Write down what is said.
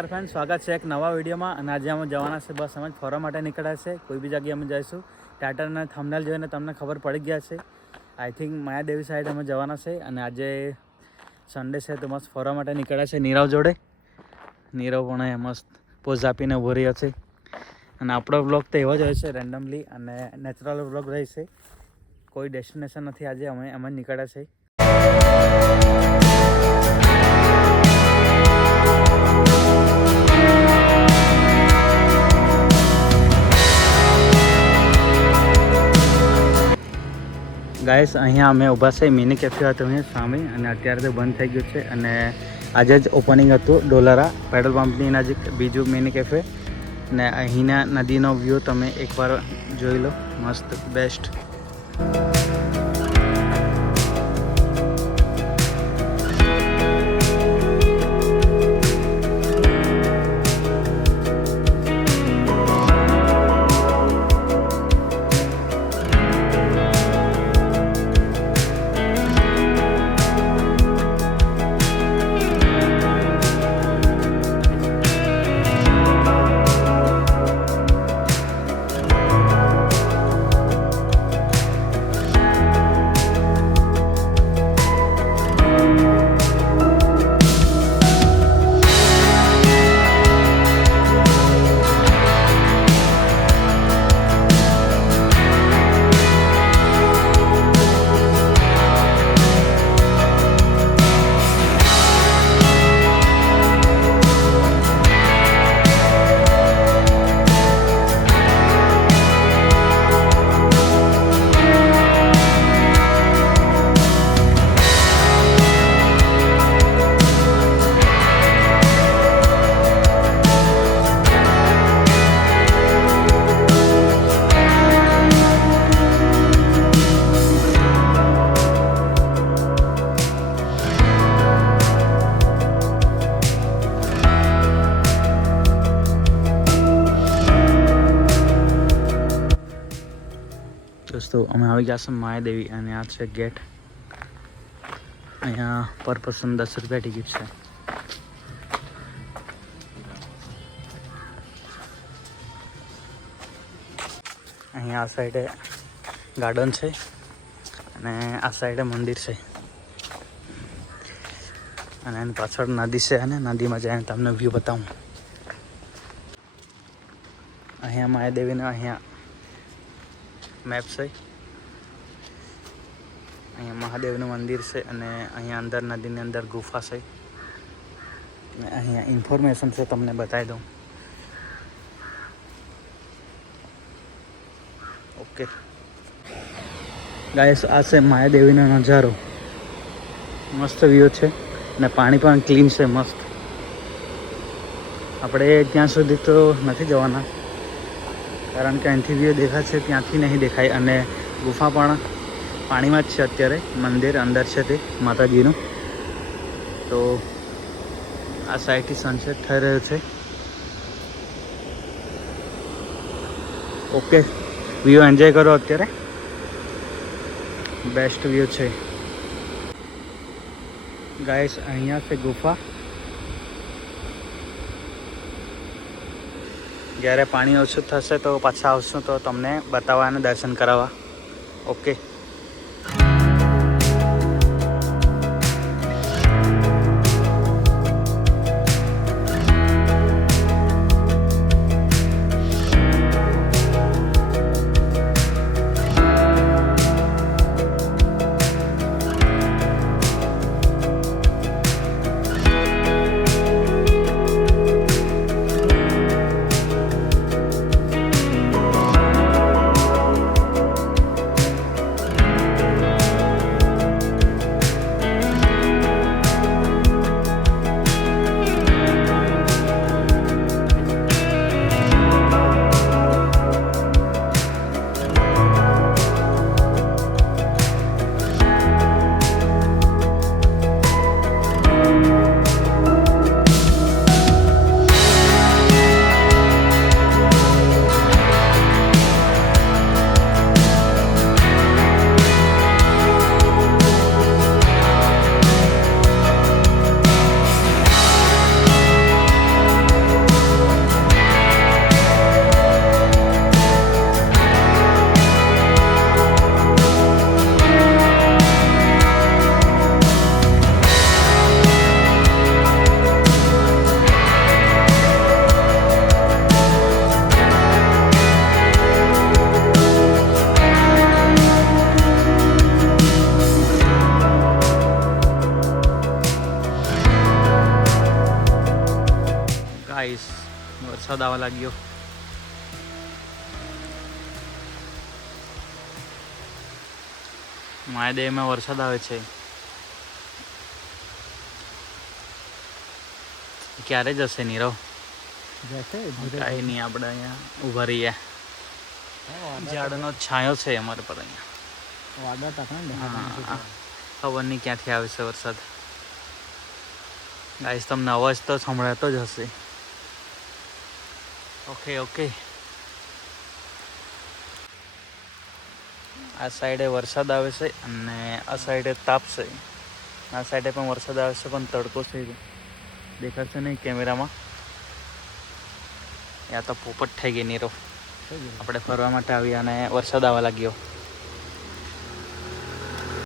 નમસ્કાર ફ્રેન્ડ, સ્વાગત છે એક નવા વિડીયોમાં. અને આજે અમે જવાના છે, બસ અમે ફરવા માટે નીકળ્યા છે. કોઈ બી જગ્યાએ અમે જઈશું. ટાઈટલના થંબનેલ જોઈને તમને ખબર પડી ગયા છે. આઈ થિંક માયાદેવી સાઈડ અમે જવાના છે. અને આજે સન્ડે છે તો મસ્ત ફરવા માટે નીકળ્યા છે નીરવ જોડે. નીરવ પણ મસ્ત પોઝ આપીને ઊભો રહ્યો છે. અને આપણો બ્લોગ તો એવો જ હોય છે, રેન્ડમલી અને નેચરલ બ્લોગ રહેશે. કોઈ ડેસ્ટિનેશન નથી. આજે અમે એમ જ નીકળ્યા છે. ગાઈસ, અહીંયા અમે ઊભા છે. મિની કેફે હતો અહીંયા સામે, અને અત્યારે તો બંધ થઈ ગયું છે. અને આજે જ ઓપનિંગ હતું ડોલરા પેટ્રોલ પંપની નજીક બીજું મિની કેફે. ને અહીંના નદીનો વ્યૂ તમે એકવાર જોઈ લો, મસ્ત બેસ્ટ. દોસ્તો, અમે આવી ગયા છે માયાદેવી, અને આ છે ગેટ. અહીંયા પર પર્સન 10 રૂપિયા ટિકિટ છે. અહીંયા આ સાઈડે ગાર્ડન છે, અને આ સાઈડે મંદિર છે, અને એની પાછળ નદી છે. અને નદીમાં જઈને તમને વ્યૂ બતાવું. અહીંયા માયાદેવીનો અહીંયા મેપ છે. અહીંયા મહાદેવનું મંદિર છે, અને અહીંયા અંદર નદીની અંદર ગુફા છે. અહીંયા ઇન્ફોર્મેશન છે, તમને બતાવી દઉં. ઓકે ગાઈસ, આ છે માયાદેવીનો નજારો. મસ્ત વ્યૂ છે, અને પાણી પણ ક્લીન છે, મસ્ત. આપણે ત્યાં સુધી તો નથી જવાના, કારણ કે અહીંથી વ્યૂ દેખાય છે, ત્યાંથી નહીં દેખાય. અને ગુફા પણ પાણીમાં જ છે. અત્યારે મંદિર અંદર છે તે માતાજીનું. તો આ સાઈડથી સનસેટ થઈ રહ્યો છે. ઓકે, વ્યૂ એન્જોય કરો. અત્યારે બેસ્ટ વ્યૂ છે ગાઈસ. અહીંયા છે ગુફા. જ્યારે પાણી ઓછું થશે તો પાછા આવશું, તો તમને બતાવવા અને દર્શન કરાવવા. ઓકે. ગાઈસ વરસાદ આવવા લાગ્યો. માયાદેવીમાં વરસાદ આવે છે. ક્યારે જશે નીરવ? કાંઈ નહીં, આપણે અહીંયા ઊભા રહીએ. ઝાડનો છાંયો છે અમારે પર અહીંયા. ખબર નહીં ક્યાંથી આવે છે વરસાદ. ગાઈસ તમને અવાજ તો સંભળાતો જ હશે. Okay okay. આ સાઈડે વરસાદ આવે છે અને આ સાઈડે તાપ છે. આ સાઈડે પણ વરસાદ આવે છે પણ તડકો છે. દેખાશે નહીં કેમેરામાં. યા તો પોપટ થઈ ગઈ નીરો. આપણે ફરવા માટે આવ્યા અને વરસાદ આવવા લાગ્યો.